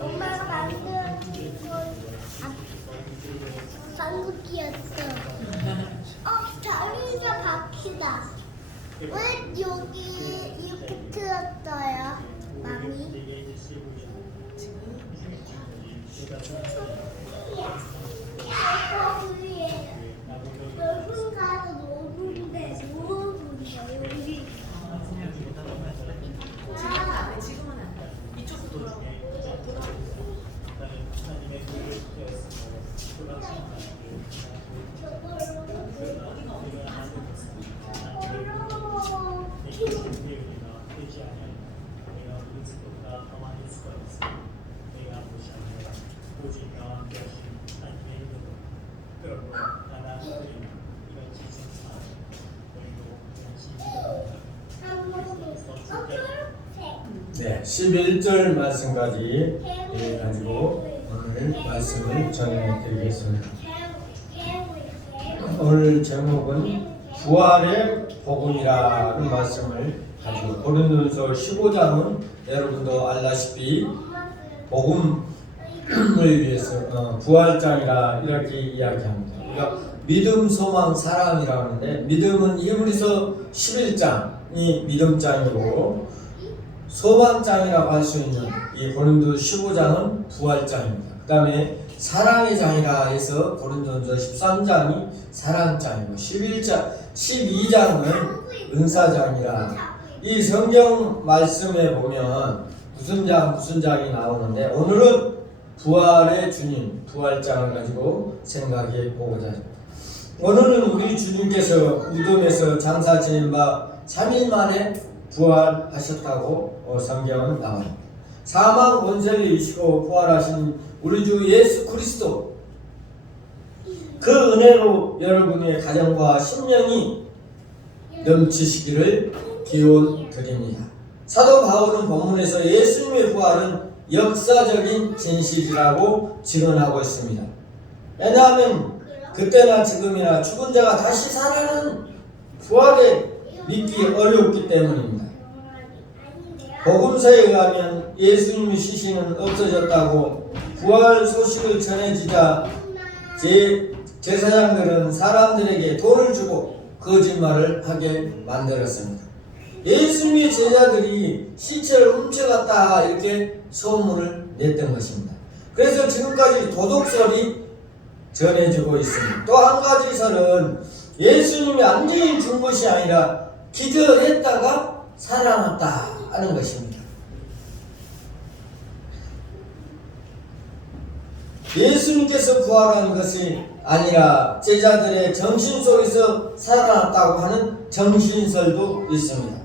엄마가 만든 방귀였어. 자유자 바퀴다. 왜 여기 이렇게 틀었어요, 마미? 넓은 가서 노는데 여기. 지금은 안 돼. 이쪽으로 돌아오고. 네, 11절 말씀까지 가지고 오늘 말씀을 전해드리겠습니다. 오늘 제목은 부활의 복음이라는 말씀을 가지고 고린도전서 15장은 여러분도 알다시피 복음을 위해서 부활장이라 이렇게 이야기합니다. 우리가 믿음, 소망, 사랑이라고 하는데 믿음은 히브리서 11장이 믿음장이고 소망장이라고 할 수 있는 이 고린도 15장은 부활장입니다. 그 다음에 사랑의 장이라 해서 고린도전서 13장이 사랑장이고 12장은 은사장이라 이 성경 말씀에 보면 무슨 장이 나오는데 오늘은 부활의 주님, 부활장을 가지고 생각해 보고자 합니다. 오늘은 우리 주님께서 무덤에서 장사 지낸 바 3일 만에 부활하셨다고 성경은 나옵니다. 사망 권세를 이기시고 부활하신 우리 주 예수 그리스도 그 은혜로 여러분의 가정과 심령이 넘치시기를 기원 드립니다. 사도 바울은 본문에서 예수님의 부활은 역사적인 진실이라고 증언하고 있습니다. 왜냐하면 그때나 지금이나 죽은 자가 다시 살아나는 부활에 믿기 어렵기 때문입니다. 복음서에 의하면 예수님의 시신은 없어졌다고 부활 소식을 전해지자 제사장들은 사람들에게 돈을 주고 거짓말을 하게 만들었습니다. 예수님의 제자들이 시체를 훔쳐갔다 이렇게 소문을 냈던 것입니다. 그래서 지금까지 도둑설이 전해지고 있습니다. 또 한 가지 설은 예수님이 안전히 죽은 것이 아니라 기절했다가 살아났다 하는 것입니다. 예수님께서 부활한 것이 아니라 제자들의 정신 속에서 살아났다고 하는 정신설도 있습니다.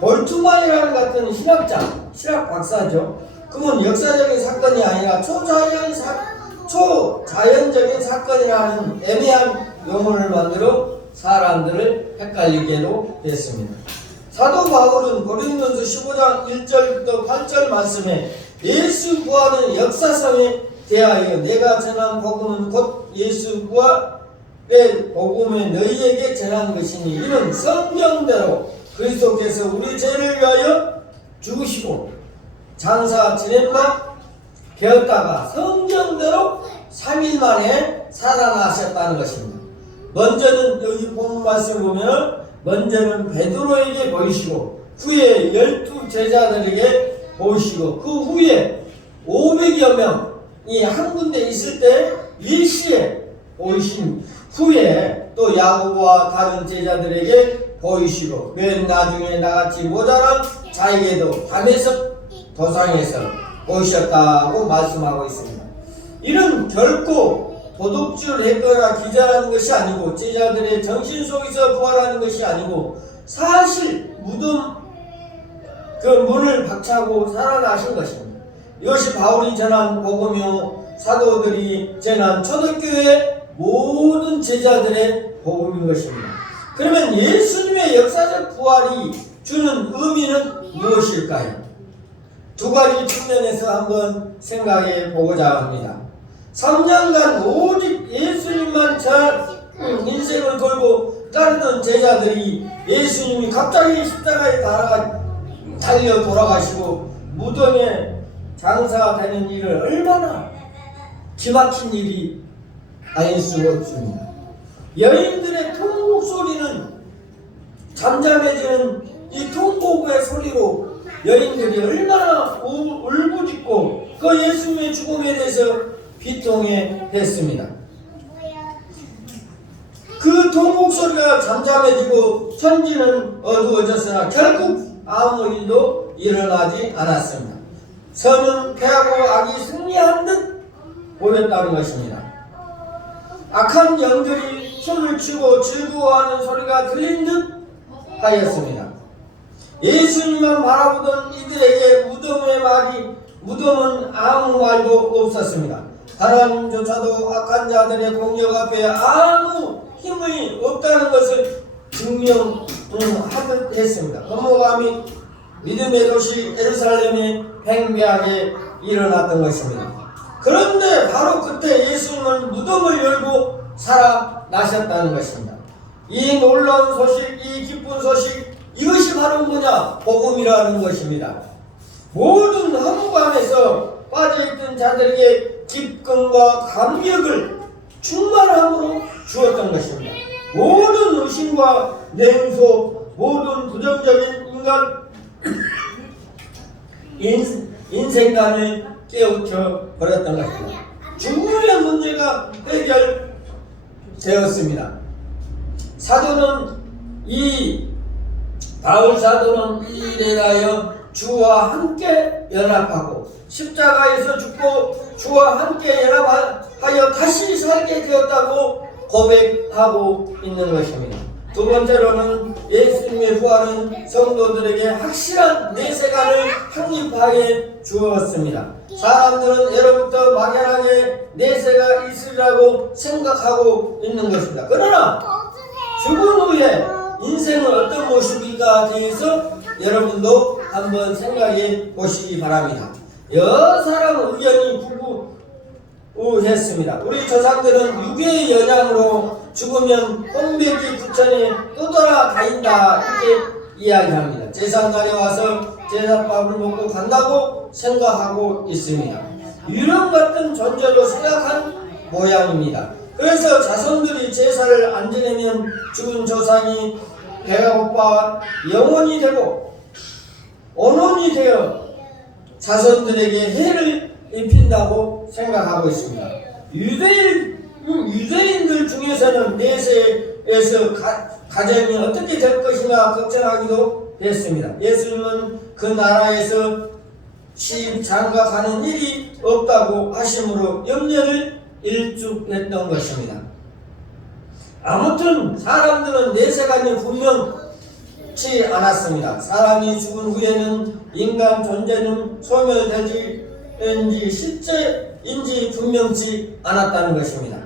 볼트만이라는 같은 신학 박사죠. 그건 역사적인 사건이 아니라 초자연적인 사건이라는 애매한 용어를 만들어 사람들을 헷갈리게도 했습니다. 사도 바울은 고린도전서 15장 1절부터 8절 말씀에 예수 부활은 역사성에 대하여 내가 전한 복음은 곧 예수 부활의 복음에 너희에게 전한 것이니 이는 성경대로 그리스도께서 우리 죄를 위하여 죽으시고 장사 지낸 바 되었다가 성경대로 3일 만에 살아나셨다는 것입니다. 먼저는 여기 본문 말씀 보면 먼저는 베드로에게 보이시고 후에 12 제자들에게 보이시고 그 후에 500여 명이 한 군데 있을 때 일시에 보이신 후에 또 야고보와 다른 제자들에게 보이시고 맨 나중에 나같이 모자란 자에게도 다메섹 도상에서 보이셨다고 말씀하고 있습니다. 이는 결코 도둑질 했거나 기절하는 것이 아니고 제자들의 정신 속에서 부활하는 것이 아니고 사실 무덤 그 문을 박차고 살아나신 것입니다. 이것이 바울이 전한 복음이요 사도들이 전한 초대교회 모든 제자들의 복음인 것입니다. 그러면 예수님의 역사적 부활이 주는 의미는 무엇일까요? 두 가지 측면에서 한번 생각해 보고자 합니다. 3년간 오직 예수님만 잘 인생을 걸고 따르던 제자들이 예수님이 갑자기 십자가에 달려 돌아가시고 무덤에 장사되는 일을 얼마나 기막힌 일이 아닐 수가 없습니다. 여인들의 통곡 소리는 잠잠해지는 이 통곡의 소리로 여인들이 얼마나 울부짖고 그 예수님의 죽음에 대해서 비통해 했습니다. 그 통곡 소리가 잠잠해지고 천지는 어두워졌으나 결국 아무 일도 일어나지 않았습니다. 선은 패하고 악이 승리한 듯 보였다는 것입니다. 악한 영들이 춤을 추고 즐거워하는 소리가 들린 듯 하였습니다. 예수님만 바라보던 이들에게 무덤은 아무 말도 없었습니다. 하나님조차도 악한 자들의 공격 앞에 아무 힘이 없다는 것을 증명하듯 했습니다. 넘어감이 믿음의 도시 예루살렘에 팽배하게 일어났던 것입니다. 그런데 바로 그때 예수님은 무덤을 열고 살아나셨다는 것입니다. 이 놀라운 소식, 이 기쁜 소식, 이것이 바로 뭐냐? 복음이라는 것입니다. 모든 허무감에서 빠져있던 자들에게 기쁨과 감격을 충만함으로 주었던 것입니다. 모든 의심과 냉소, 모든 부정적인 인생관을 깨우쳐 버렸던 것입니다. 죽음의 문제가 해결되었습니다. 바울 사도는 이 일에 대하여 주와 함께 연합하고 십자가에서 죽고 주와 함께 연합하여 다시 살게 되었다고 고백하고 있는 것입니다. 두 번째로는 예수님의 부활은 성도들에게 확실한 내세관을 확립하게 주었습니다. 사람들은 예로부터 막연하게 내세가 있으리라고 생각하고 있는 것입니다. 그러나 죽은 후에 인생은 어떤 모습인가 대해서 여러분도 한번 생각해 보시기 바랍니다. 여러 사람 의견이 불구했습니다. 우리 조상들은 육의 영향으로 죽으면 혼백이 부천에 떠돌아다닌다 이렇게 이야기합니다. 제삿날에 와서 제삿밥을 먹고 간다고 생각하고 있습니다. 유령 같은 존재로 생각한 모양입니다. 그래서 자손들이 제사를 안 지내면 죽은 조상이 배가 고파 영혼이 되고 언혼이 되어 자손들에게 해를 입힌다고 생각하고 있습니다. 유대인들 중에서는 내세에서 가정이 어떻게 될 것인가 걱정하기도 했습니다. 예수님은 그 나라에서 장가가는 일이 없다고 하심으로 염려를 일축했던 것입니다. 아무튼 사람들은 내세관이 분명치 않았습니다. 사람이 죽은 후에는 인간 존재는 소멸되는지 실제인지 분명치 않았다는 것입니다.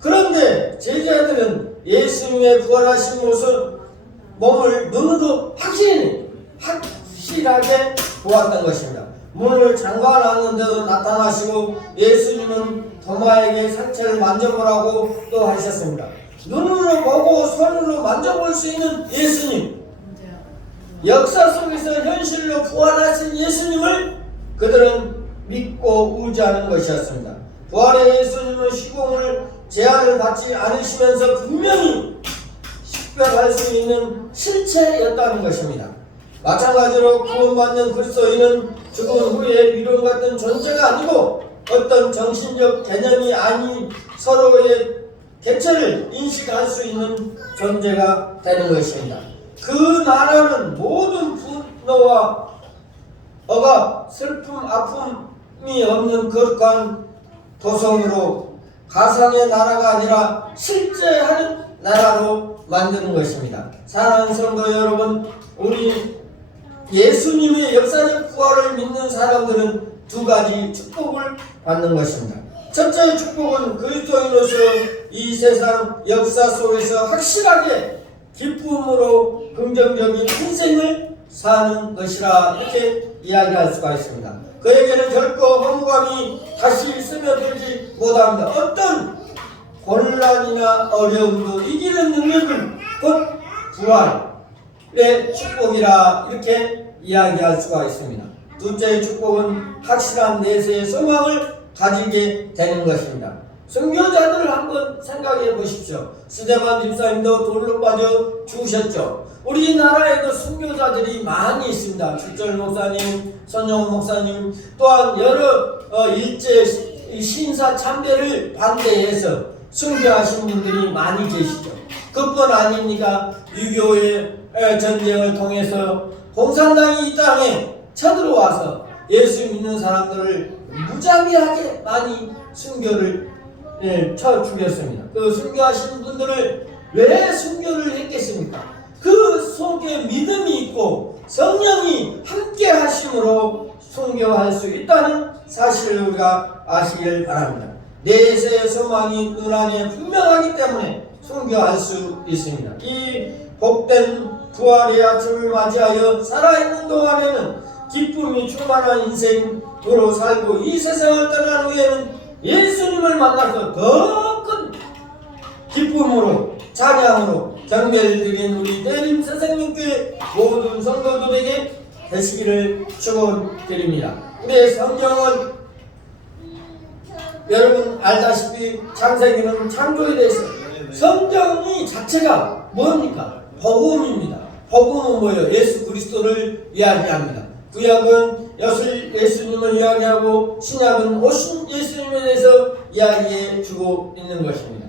그런데 제자들은 예수님의 부활하신 몸을 눈으로 확실하게 보았던 것입니다. 문을 잠가놨는데도 나타나시고 예수님은 도마에게 상처를 만져보라고 또 하셨습니다. 눈으로 보고 손으로 만져볼 수 있는 예수님, 역사 속에서 현실로 부활하신 예수님을 그들은 믿고 의지하는 것이었습니다. 부활의 예수님은 시공을 제한을 받지 않으시면서 분명히 식별할 수 있는 실체였다는 것입니다. 마찬가지로 구원받는 그리스도인은 죽은 후에 미련 같은 존재가 아니고 어떤 정신적 개념이 아닌 서로의 개체를 인식할 수 있는 존재가 되는 것입니다. 그 나라는 모든 분노와 억압, 슬픔, 아픔이 없는 거룩한 도성으로 가상의 나라가 아니라 실제하는 나라로 만드는 것입니다. 사랑하는 성도 여러분, 우리 예수님의 역사적 부활을 믿는 사람들은 두 가지 축복을 받는 것입니다. 첫째 축복은 그리스도인으로서 이 세상 역사 속에서 확실하게 기쁨으로 긍정적인 인생을 사는 것이라 이렇게 이야기할 수가 있습니다. 그에게는 결코 허무감이 다시 스며들지 못합니다. 어떤 곤란이나 어려움도 이기는 능력을 곧 부활의 축복이라 이렇게 이야기할 수가 있습니다. 둘째의 축복은 확실한 내세의 소망을 가지게 되는 것입니다. 선교자들을 한번 생각해 보십시오. 스데반 집사님도 돌로 빠져 죽으셨죠. 우리나라에도 선교자들이 많이 있습니다. 출절 목사님, 선영호 목사님, 또한 여러 일제 신사 참배를 반대해서 선교하신 분들이 많이 계시죠. 그뿐 아닙니다. 6.25의 전쟁을 통해서 공산당이 이 땅에 쳐들어와서 예수 믿는 사람들을 무자비하게 많이 순교를 쳐 죽였습니다. 그 순교하신 분들을 왜 순교를 했겠습니까? 그 속에 믿음이 있고 성령이 함께 하심으로 순교할 수 있다는 사실을 우리가 아시길 바랍니다. 내세의 소망이 눈 안에 분명하기 때문에 순교할 수 있습니다. 이 복된 부활의 아침을 맞이하여 살아있는 동안에는 기쁨이 충만한 인생으로 살고 이 세상을 떠난 후에는 예수님을 만나서 더 큰 기쁨으로 찬양으로 경배를 드린 우리 대림 새생명교회 모든 성도들에게 되시기를 축원드립니다. 우리의 성경은 여러분 알다시피 창세기는 창조에 대해서 성경이 자체가 뭡니까? 복음입니다. 복음은 뭐예요? 예수 그리스도를 이야기합니다. 구약은 예수님을 이야기하고 신약은 오신 예수님에 대해서 이야기해 주고 있는 것입니다.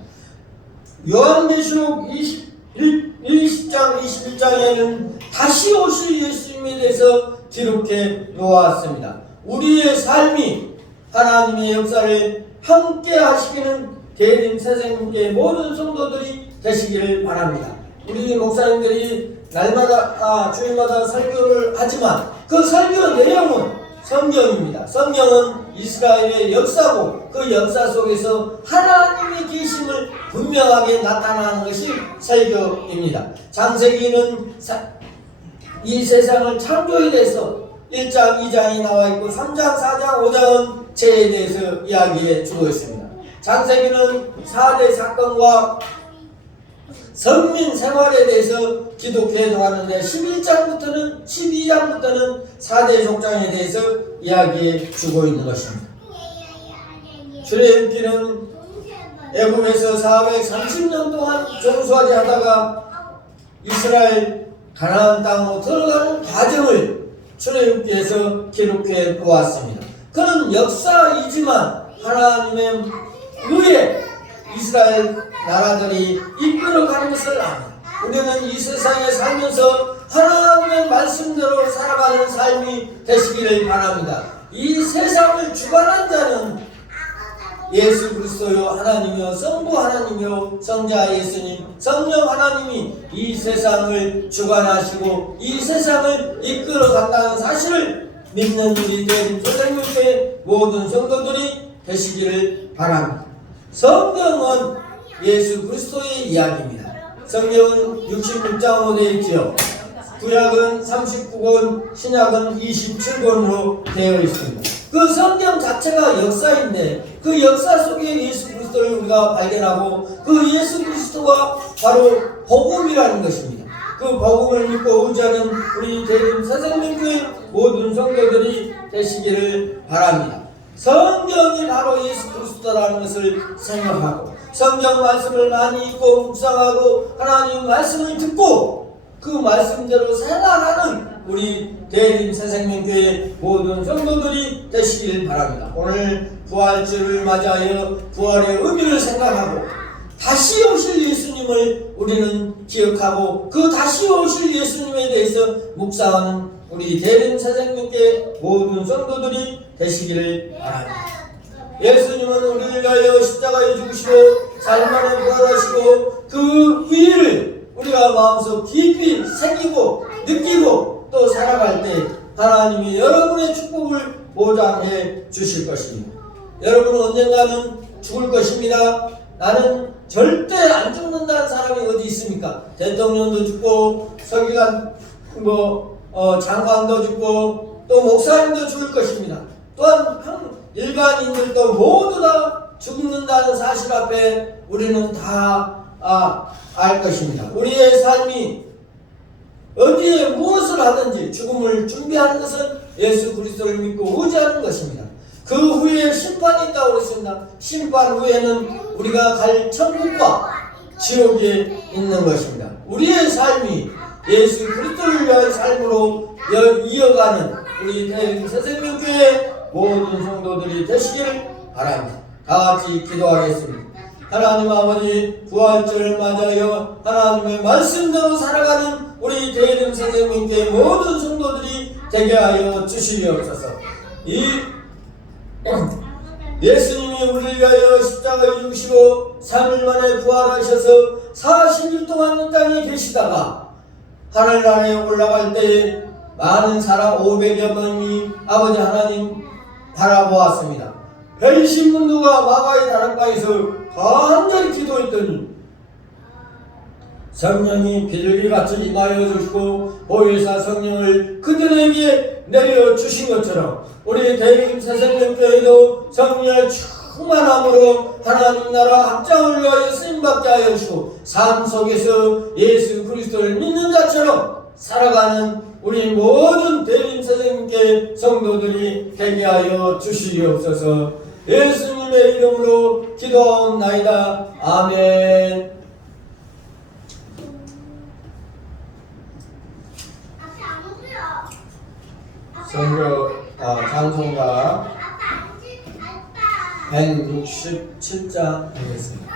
요한계시록 20장 21장에는 다시 오실 예수님에 대해서 기록해 놓았습니다. 우리의 삶이 하나님의 역사를 함께 하시기는 대림 새생명교회 모든 성도들이 되시기를 바랍니다. 우리 목사님들이 날마다 주일마다 설교를 하지만 그 설교 내용은 성경입니다. 성경은 이스라엘의 역사고 그 역사 속에서 하나님의 계심을 분명하게 나타나는 것이 설교입니다. 창세기는 이 세상을 창조에 대해서 1장, 2장이 나와 있고 3장, 4장, 5장은 죄에 대해서 이야기해 주고 있습니다. 창세기는 4대 사건과 선민 생활에 대해서 기록해 놓았는데 11장부터는 12장부터는 4대 족장에 대해서 이야기해 주고 있는 것입니다. 출애굽기는 애굽에서 430년 동안 종수하게 하다가 이스라엘 가나안 땅으로 들어가는 과정을 출애굽기에서 기록해 놓았습니다. 그는 역사이지만 하나님의 의에 이스라엘 나라들이 이끌어가는 것을 압니다. 우리는 이 세상에 살면서 하나님의 말씀대로 살아가는 삶이 되시기를 바랍니다. 이 세상을 주관한 자는 예수 그리스도요 하나님이요 성부 하나님이요 성자 예수님 성령 하나님이 이 세상을 주관하시고 이 세상을 이끌어간다는 사실을 믿는 우리 대림 새생명교회 모든 성도들이 되시기를 바랍니다. 성경은 예수 그리스도의 이야기입니다. 성경은 66장으로 되어 있지요. 구약은 39권, 신약은 27권으로 되어 있습니다. 그 성경 자체가 역사인데 그 역사 속에 예수 그리스도를 우리가 발견하고 그 예수 그리스도가 바로 복음이라는 것입니다. 그 복음을 믿고 의지하는 우리 대림 새생명교회 모든 성도들이 되시기를 바랍니다. 성경이 바로 예수 그리스도라는 것을 생각하고 성경 말씀을 많이 읽고 묵상하고 하나님 말씀을 듣고 그 말씀대로 생활하는 우리 대림 새생명교회 모든 성도들이 되시길 바랍니다. 오늘 부활주를 맞이하여 부활의 의미를 생각하고 다시 오실 예수님을 우리는 기억하고 그 다시 오실 예수님에 대해서 묵상하는 우리 대림 새생명교회 모든 성도들이 되시기를 바랍니다. 예수님은 우리를 위하여 십자가에 죽으시고 사흘 만에 부활하시고 그 의의를 우리가 마음속 깊이 새기고 느끼고 또 살아갈 때 하나님이 여러분의 축복을 보장해 주실 것입니다. 여러분은 언젠가는 죽을 것입니다. 나는 절대 안 죽는다는 사람이 어디 있습니까? 대통령도 죽고 서기관 장관도 죽고 또 목사님도 죽을 것입니다. 또한 일반인들도 모두 다 죽는다는 사실 앞에 우리는 다 알 것입니다. 우리의 삶이 어디에 무엇을 하든지 죽음을 준비하는 것은 예수 그리스도를 믿고 의지하는 것입니다. 그 후에 심판이 있다고 그랬습니다. 심판 후에는 우리가 갈 천국과 지옥에 있는 것입니다. 우리의 삶이 예수 그리스도를 위한 삶으로 이어가는 우리 대림 새생명교회 모든 성도들이 되시기를 바랍니다. 다 같이 기도하겠습니다. 하나님 아버지, 부활절을 맞아요 하나님의 말씀대로 살아가는 우리 대림 새생명교회 모든 성도들이 되게 하여 주시옵소서. 이 예수님이 우리를 위하여 십자가에 죽으시고 3일 만에 부활하셔서 40일 동안 이 땅에 계시다가 하늘나라에 올라갈 때에 많은 사람 500여 명이 아버지 하나님 바라보았습니다. 별신문두가 마가의 다락방에서 간절히 기도했더니 성령이 비둘기같이 임하여 주시고 보혜사 성령을 그들에게 내려주신 것처럼 우리 대림 새생명교회도 성령의 충만함으로 하나님 나라 확장을 위하여 쓰임받게 하여 주시고 삶 속에서 예수 그리스도를 믿는 자처럼 살아가는 우리 모든 대림 새생명교회 성도들이 되게 하여 주시옵소서. 예수님의 이름으로 기도하옵나이다. 아멘. 찬송가 167장 하겠습니다.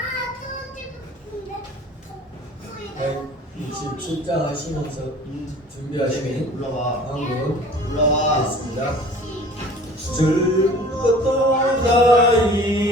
167장 하시면서 준비하시면 한번 올라와 있습니다. 즐겁도다 이